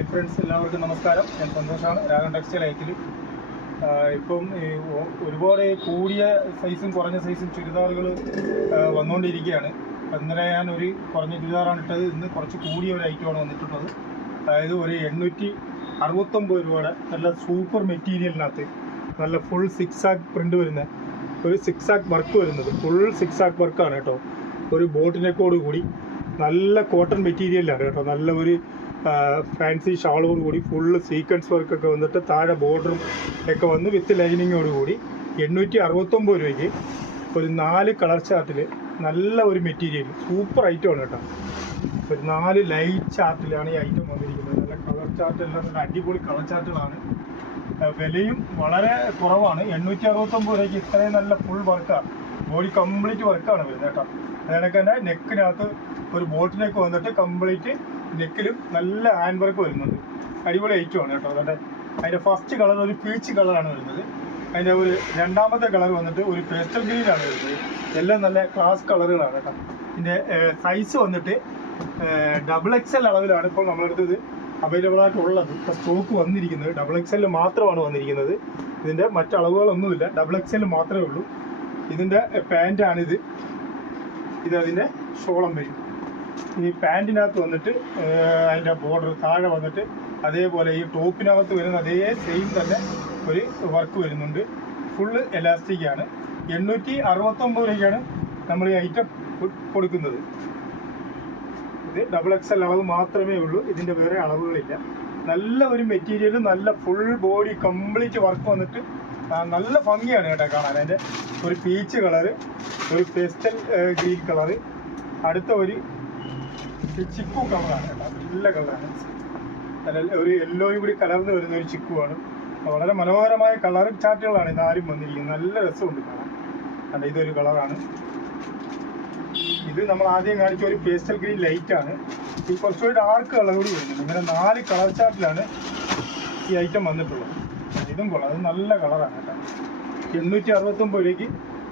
Hi friends, എല്ലാവർക്കും നമസ്കാരം. ഞാൻ സന്തോഷമാണ്, രാഗം ടെക്സ്റ്റൈൽ ഐറ്റിൽ. ഇപ്പം ഒരുപാട് കൂടിയ സൈസും കുറഞ്ഞ സൈസും ചുരിദാറുകൾ വന്നുകൊണ്ടിരിക്കുകയാണ്. ഇന്നലെ ഞാൻ ഒരു കുറഞ്ഞ ചുരിദാറാണ് ഇട്ടത്. ഇന്ന് കുറച്ച് കൂടിയ ഒരു ഐറ്റമാണ് വന്നിട്ടുള്ളത്. അതായത് ഒരു 869 രൂപയുടെ നല്ല സൂപ്പർ മെറ്റീരിയലിനകത്ത് നല്ല ഫുൾ സിക്സാക്ക് പ്രിൻ്റ് വരുന്ന ഒരു സിക്സാക്ക് വർക്ക് വരുന്നത്. ഫുൾ സിക്സാക്ക് വർക്കാണ് കേട്ടോ. ഒരു ബോട്ടിനെക്കോട് കൂടി നല്ല കോട്ടൺ മെറ്റീരിയലാണ് കേട്ടോ. നല്ല ഒരു ഫാൻസി ഷാളോട് കൂടി ഫുള്ള് സീക്വൻസ് വർക്കൊക്കെ വന്നിട്ട് താഴെ ബോർഡറും ഒക്കെ വന്ന് വിത്ത് ലൈനിങ്ങോട് കൂടി 869 രൂപയ്ക്ക് ഒരു 4 കളർ ചാർട്ടിൽ നല്ല ഒരു മെറ്റീരിയൽ സൂപ്പർ ഐറ്റമാണ് കേട്ടോ. ഒരു 4 ലൈറ്റ് ചാർട്ടിലാണ് ഈ ഐറ്റം വന്നിരിക്കുന്നത്. നല്ല കളർ ചാർട്ടെല്ലാം നല്ല അടിപൊളി കളർ ചാർട്ടുകളാണ്. വിലയും വളരെ കുറവാണ്. 869 രൂപയ്ക്ക് ഇത്രയും നല്ല ഫുൾ വർക്കാണ്, ബോഡി കംപ്ലീറ്റ് വർക്കാണ് വരുന്നത് കേട്ടോ. അതിനൊക്കെ തന്നെ നെക്കിനകത്ത് ഒരു ബോട്ട് നെക്ക് വന്നിട്ട് കംപ്ലീറ്റ് നെക്കിലും നല്ല ഹാൻഡ് വർക്ക് വരുന്നുണ്ട്. അടിപൊളി ഐറ്റമാണ് കേട്ടോ. അതുകൊണ്ട് അതിൻ്റെ ഫസ്റ്റ് കളർ ഒരു പീച്ച് കളറാണ് വരുന്നത്. അതിൻ്റെ ഒരു രണ്ടാമത്തെ കളർ വന്നിട്ട് ഒരു പേസ്റ്റൽ ഗ്രീനാണ് വരുന്നത്. എല്ലാം നല്ല ക്ലാസ് കളറുകളാണ് കേട്ടോ. ഇതിൻ്റെ സൈസ് വന്നിട്ട് XXL അളവിലാണ് ഇപ്പോൾ നമ്മളടുത്ത് ഇത് അവൈലബിൾ ആയിട്ടുള്ളത്. ഇപ്പോൾ സ്റ്റോക്ക് വന്നിരിക്കുന്നത് XXL മാത്രമാണ് വന്നിരിക്കുന്നത്. ഇതിൻ്റെ മറ്റളവുകളൊന്നുമില്ല, XXL മാത്രമേ ഉള്ളൂ. ഇതിൻ്റെ പാൻറ്റാണിത്. ഇതതിൻ്റെ ഷോളം വരും. ഈ പാൻറ്റിനകത്ത് വന്നിട്ട് അതിൻ്റെ ബോർഡർ താഴെ വന്നിട്ട് അതേപോലെ ഈ ടോപ്പിനകത്ത് വരുന്ന അതേ സെയിം തന്നെ ഒരു വർക്ക് വരുന്നുണ്ട്. ഫുള്ള് എലാസ്റ്റിക്കാണ്. 869 രൂപയ്ക്കാണ് നമ്മൾ ഈ ഐറ്റം കൊടുക്കുന്നത്. ഇത് XXL അളവ് മാത്രമേ ഉള്ളൂ, ഇതിൻ്റെ വേറെ അളവുകളില്ല. നല്ല ഒരു മെറ്റീരിയൽ, നല്ല ഫുൾ ബോഡി കംപ്ലീറ്റ് വർക്ക് വന്നിട്ട് നല്ല ഭംഗിയാണ് കേട്ടോ കാണാൻ. അതിൻ്റെ ഒരു പീച്ച് കളറ്, ഒരു പേസ്റ്റൽ ഗ്രീൻ കളറ്, അടുത്ത ഒരു ചിക്കു കളറാണ് കേട്ടോ. നല്ല കളറാണ്, ഒരു യെല്ലോയും കൂടി കലർന്ന് വരുന്ന ഒരു ചിക്കുവാണ്. വളരെ മനോഹരമായ കളർ ചാർട്ടുകളാണ് ഇതാരും വന്നിരിക്കുന്നത്. നല്ല രസമുണ്ട് കാണാൻ. അല്ല, ഇതൊരു കളറാണ്. ഇത് നമ്മൾ ആദ്യം കാണിച്ച ഒരു പേസ്റ്റൽ ഗ്രീൻ ലൈറ്റാണ്. ഈ കുറച്ചുകൂടി ഡാർക്ക് കളർ കൂടി വരുന്നുണ്ട്. ഇങ്ങനെ 4 കളർ ചാർട്ടിലാണ് ഈ ഐറ്റം വന്നിട്ടുള്ളത്. ഇതും കൊള്ളാം, അത് നല്ല കളറാണ് കേട്ടോ. 869 രൂപയ്ക്ക്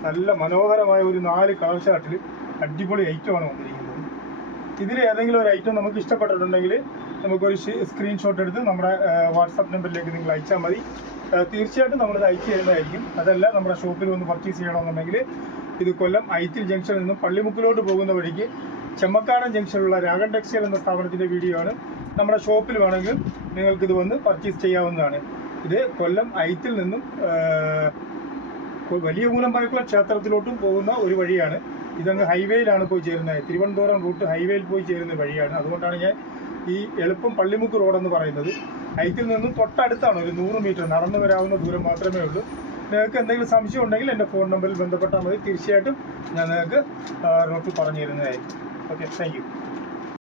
നല്ല മനോഹരമായ ഒരു 4 കളർ ചാർട്ടിൽ അടിപൊളി ഐറ്റമാണ് വന്നിരിക്കുന്നത്. ഇതിൽ ഏതെങ്കിലും ഒരു ഐറ്റം നമുക്ക് ഇഷ്ടപ്പെട്ടിട്ടുണ്ടെങ്കിൽ നമുക്കൊരു സ്ക്രീൻഷോട്ട് എടുത്ത് നമ്മുടെ വാട്സാപ്പ് നമ്പറിലേക്ക് നിങ്ങൾ അയച്ചാൽ മതി. തീർച്ചയായിട്ടും നമ്മളിത് അയച്ചു തരുന്നതായിരിക്കും. അതല്ല, നമ്മുടെ ഷോപ്പിൽ വന്ന് പർച്ചേസ് ചെയ്യണമെന്നുണ്ടെങ്കിൽ ഇത് കൊല്ലം ഐത്തിൽ ജംഗ്ഷനിൽ നിന്നും പള്ളിമുക്കിലോട്ട് പോകുന്ന വഴിക്ക് ചെമ്മക്കാടൻ ജംഗ്ഷനിലുള്ള രാഗം ടെക്സ്റ്റൈൽ എന്ന സ്ഥാപനത്തിൻ്റെ വീഡിയോ ആണ്. നമ്മുടെ ഷോപ്പിൽ വേണമെങ്കിൽ നിങ്ങൾക്കിത് വന്ന് പർച്ചേസ് ചെയ്യാവുന്നതാണ്. ഇത് കൊല്ലം ഐത്തിൽ നിന്നും വലിയ മൂലമ്പായക്കുളം ക്ഷേത്രത്തിലോട്ടും പോകുന്ന ഒരു വഴിയാണ്. ഇതങ്ങ് ഹൈവേയിലാണ് പോയി ചേരുന്നത്. തിരുവനന്തപുരം റൂട്ട് ഹൈവേയിൽ പോയി ചേരുന്ന വഴിയാണ്. അതുകൊണ്ടാണ് ഞാൻ ഈ എളുപ്പം പള്ളിമുക്ക് റോഡെന്ന് പറയുന്നത്. ഐത്തിൽ നിന്നും തൊട്ടടുത്താണ്, ഒരു 100 മീറ്റർ നടന്നു വരാവുന്ന ദൂരം മാത്രമേ ഉള്ളൂ. നിങ്ങൾക്ക് എന്തെങ്കിലും സംശയം ഉണ്ടെങ്കിൽ എൻ്റെ ഫോൺ നമ്പറിൽ ബന്ധപ്പെട്ടാൽ മതി. തീർച്ചയായിട്ടും ഞാൻ നിങ്ങൾക്ക് നോക്കി പറഞ്ഞു തരുന്നതായിരിക്കും. Okay, thank you.